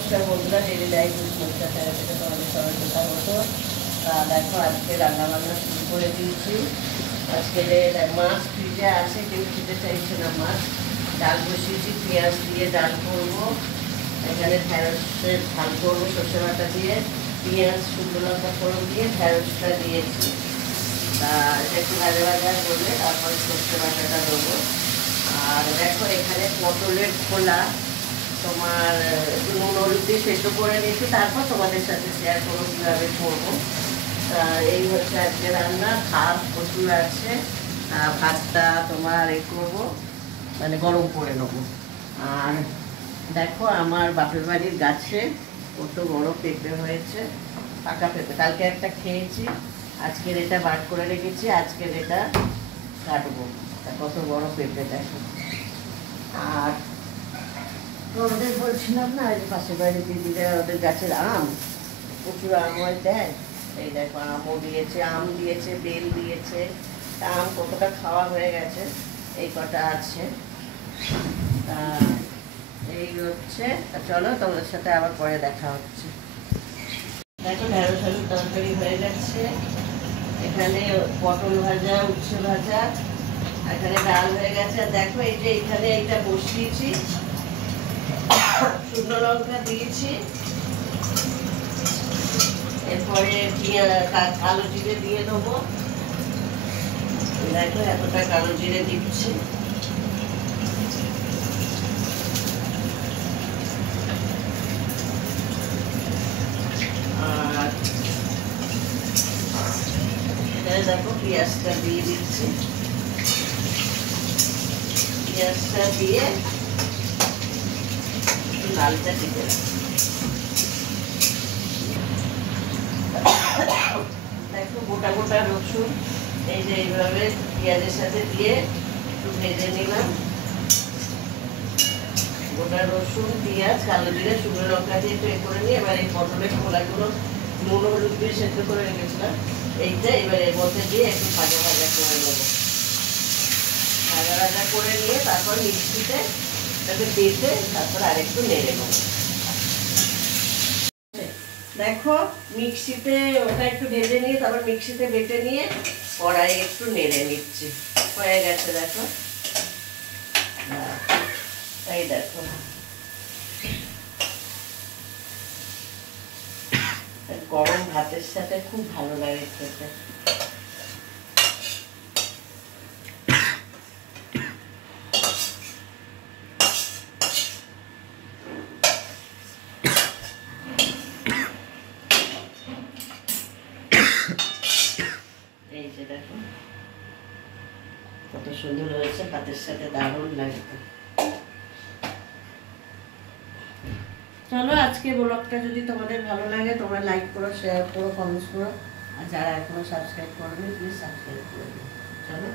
নমস্কার বন্ধুরা, daily life নমস্কার চ্যানেল থেকে তোমাদের সবাইকে স্বাগত। দেখো আজকে রান্নাবান্না শুরু করে দিয়েছি। আজকে মাছ ফ্রিজে আছে, কেউ খেতে চাইছে না মাছ। ডাল বসিয়েছি, পেঁয়াজ দিয়ে ডাল করবো। এখানে ঢ্যাঁড়সের ঝাল করবো সর্ষে বাটা দিয়ে, পেঁয়াজ শুকনো লঙ্কা ফোড়ন দিয়ে ঢ্যাঁড়সটা দিয়েছি। তা এটা একটু ভাজা ভাজা করলে তারপরে সর্ষে বাটাটা দেবো। আর দেখো এখানে পটলের খোলা তোমার একটু নুন হলুদ দিয়ে সেদ্ধ করে নিয়েছি, তারপর তোমাদের সাথে শেয়ার করবো কীভাবে করবো। এই হচ্ছে আজকে রান্না। ভাত প্রচুর আছে, ভাতটা তোমার করবো মানে গরম করে নেবো। আর দেখো আমার বাপের বাড়ির গাছে কত বড় পেঁপে হয়েছে, পাকা পেঁপে। কালকে একটা খেয়েছি, আজকের এটা বাট করে রেখেছি, আজকের এটা কাটবো। কত বড় পেঁপে দেখো। আর ওদের বলছিলাম না, এই পাশের বাড়ির দিদিরা ওদের গাছের আম প্রচুর আম হয় দেয়। এই দেখো আমও দিয়েছে, আম দিয়েছে, বেল দিয়েছে। আম কতটা খাওয়া হয়ে গেছে, এই কটা আছে। এই হচ্ছে। চলো তোমাদের সাথে আবার পরে দেখা হচ্ছে। দেখো ঢেঁড়স আলুর তরকারি হয়ে যাচ্ছে। এখানে পটল ভাজা, উচ্ছে ভাজা, এখানে ডাল হয়ে গেছে। আর দেখো এই যে এখানে এইটা বসিয়েছি, শুকনো লঙ্কা দিয়েছি, এরপরে কালো জিরে দিয়ে দেবো। দেখো এতটা কালো জিরে দিচ্ছি। আর এখানে দেখো পেঁয়াজটা দিয়ে দিচ্ছি। পেঁয়াজটা দিয়ে লালটা দিতে দেখো গোটা গোটা রসুন এই যে এইভাবে পেঁয়াজের সাথে দিয়ে একটু ভেজে নিলাম। গোটা রসুন, পেঁয়াজ, কালো জিরে, শুকনো লঙ্কা দিয়ে একটু করে নিয়ে এবার এই পটলের খোলাগুলো নুন হলুদ দিয়ে সেদ্ধ করে রেখেছিলাম, এইটা এবার এর মধ্যে দিয়ে একটু ভাজা ভাজা করে নেবো। ভাজা ভাজা করে নিয়ে তারপর মিক্সিতে এটাকে বেটে তারপর আরেকটু নেড়ে নেবো। দেখো মিক্সিতে ওটা একটু ভেজে নিয়ে তারপর মিক্সিতে বেটে নিয়ে কড়াই একটু নেড়ে নিচ্ছি। হয়ে গেছে দেখো। এই দেখো গরম ভাতের সাথে খুব ভালো লাগে খেতে। এই যে দেখো কত সুন্দর হয়েছে, ভাতের সাথে দারুণ লাগবে। চলো আজকে ব্লগটা যদি তোমাদের ভালো লাগে তোমরা লাইক করো, শেয়ার করো, কমেন্টস করো। আর যারা এখনো সাবস্ক্রাইব করবে প্লিজ সাবস্ক্রাইব করে দিও। চলো।